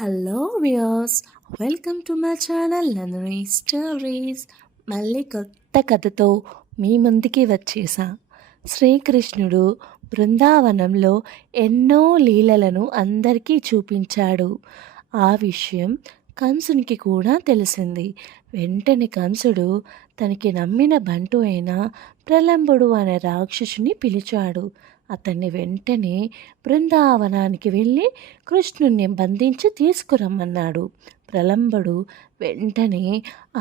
Hello viewers, welcome to my channel Nandini stories. మళ్ళీ కొత్త కథతో మీ ముందుకి వచ్చేసా. శ్రీకృష్ణుడు బృందావనంలో ఎన్నో లీలలను అందరికీ చూపించాడు. ఆ విషయం కంసునికి కూడా తెలిసింది. వెంటనే కంసుడు తనకి నమ్మిన బంటు అయిన ప్రలంబుడు అనే రాక్షసుని పిలిచాడు. అతన్ని వెంటనే బృందావనానికి వెళ్ళి కృష్ణుణ్ణి బంధించి తీసుకురమ్మన్నాడు. ప్రలంబుడు వెంటనే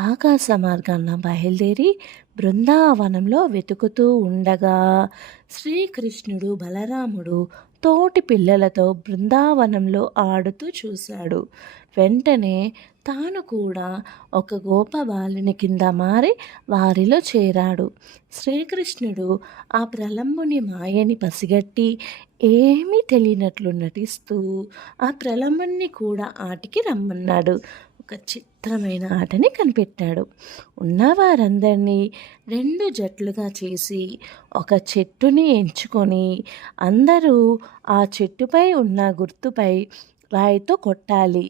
ఆకాశ మార్గాన బయలుదేరి బృందావనంలో వెతుకుతూ ఉండగా శ్రీకృష్ణుడు బలరాముడు తోటి పిల్లలతో బృందావనంలో ఆడుతూ చూశాడు. వెంటనే తాను కూడా ఒక గోపబాలుని కింద మారి వారిలో చేరాడు. శ్రీకృష్ణుడు ఆ ప్రలంబుని మాయని పసిగట్టి ఏమీ తెలియనట్లు నటిస్తూ ఆ ప్రలంబుని కూడా ఆటికి రమ్మన్నాడు. ఒక చిత్రమైన ఆటని కనిపెట్టాడు. ఉన్నవారందరినీ రెండు జట్లుగా చేసి ఒక చెట్టుని ఎంచుకొని అందరూ ఆ చెట్టుపై ఉన్న గుర్తుపై రాయితో కొట్టాలి.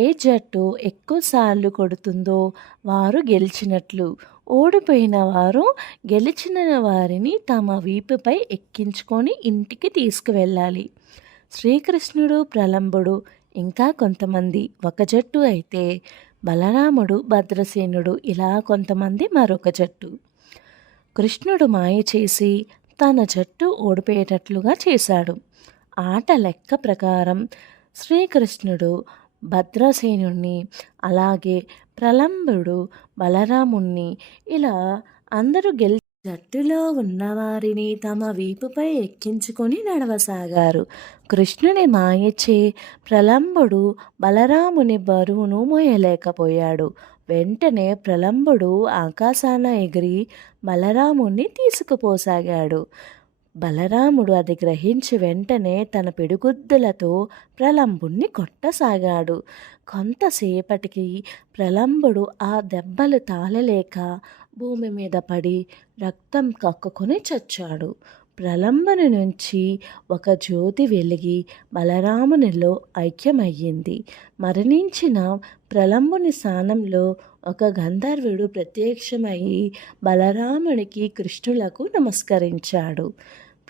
ఏ జట్టు ఎక్కువసార్లు కొడుతుందో వారు గెలిచినట్లు. ఓడిపోయిన వారు గెలిచిన వారిని తమ వీపుపై ఎక్కించుకొని ఇంటికి తీసుకువెళ్ళాలి. శ్రీకృష్ణుడు, ప్రలంబుడు ఇంకా కొంతమంది ఒక జట్టు అయితే బలరాముడు, భద్రసేనుడు ఇలా కొంతమంది మరొక జట్టు. కృష్ణుడు మాయ చేసి తన జట్టు ఓడిపోయేటట్లుగా చేశాడు. ఆట లెక్క ప్రకారం శ్రీకృష్ణుడు భద్రసేనుణ్ణి, అలాగే ప్రలంబుడు బలరాముణ్ణి ఇలా అందరూ జట్టులో ఉన్నవారిని తమ వీపుపై ఎక్కించుకొని నడవసాగారు. కృష్ణుని మాయచే ప్రలంబుడు బలరాముని బరువును మోయలేకపోయాడు. వెంటనే ప్రలంబుడు ఆకాశాన ఎగిరి బలరాముణ్ణి తీసుకుపోసాగాడు. బలరాముడు అది గ్రహించి వెంటనే తన పిడిగుద్దులతో ప్రలంబుణ్ణి కొట్టసాగాడు. కొంతసేపటికి ప్రలంబుడు ఆ దెబ్బలు తాళలేక భూమి మీద పడి రక్తం కక్కుకొని చచ్చాడు. ప్రలంబుని నుంచి ఒక జ్యోతి వెలిగి బలరామునిలో ఐక్యమయ్యింది. మరణించిన ప్రలంబుని స్థానంలో ఒక గంధర్వుడు ప్రత్యక్షమయ్యి బలరామునికి, కృష్ణులకు నమస్కరించాడు.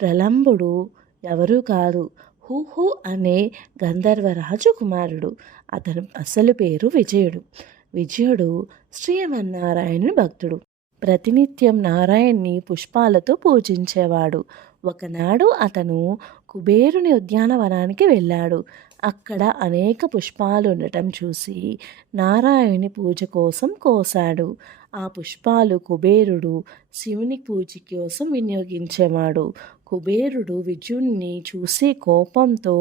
ప్రలంబుడు ఎవరూ కాదు, హుహు అనే గంధర్వరాజు కుమారుడు. అతని అసలు పేరు విజయుడు. విజయుడు శ్రీమన్నారాయణుని భక్తుడు. ప్రతినిత్యం నారాయణ్ణి పుష్పాలతో పూజించేవాడు. ఒకనాడు అతను కుబేరుని ఉద్యానవనానికి వెళ్ళాడు. అక్కడ అనేక పుష్పాలు ఉండటం చూసి నారాయణుని పూజ కోసం కోసాడు. ఆ పుష్పాలు కుబేరుడు శివుని పూజ కోసం వినియోగించేవాడు. కుబేరుడు విజయుణ్ణి చూసి కోపంతో,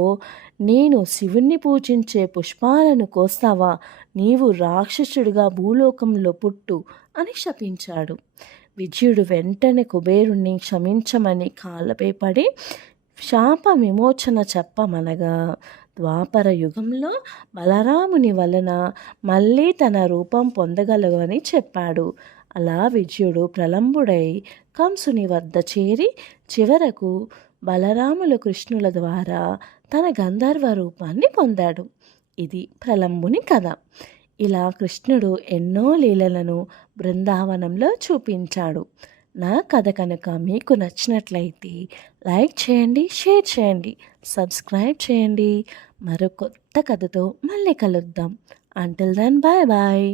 నేను శివుణ్ణి పూజించే పుష్పాలను కోస్తావా? నీవు రాక్షసుడిగా భూలోకంలో పుట్టు అని శపించాడు. విజయుడు వెంటనే కుబేరుణ్ణి క్షమించమని కాళ్ళపై పడి శాప విమోచన చెప్పమనగా, ద్వాపర యుగంలో బలరాముని వలన మళ్ళీ తన రూపం పొందగలవని చెప్పాడు. అలా విజయుడు ప్రలంబుడై కంసుని వద్ద చేరి చివరకు బలరాముల, కృష్ణుల ద్వారా తన గంధర్వ రూపాన్ని పొందాడు. ఇది ప్రలంబుని కథ. ఇలా కృష్ణుడు ఎన్నో లీలలను బృందావనంలో చూపించాడు. నా కథ కనుక మీకు నచ్చినట్లయితే లైక్ చేయండి, షేర్ చేయండి, సబ్స్క్రైబ్ చేయండి. మరో కొత్త కథతో మళ్ళీ కలుద్దాం. Until then bye bye.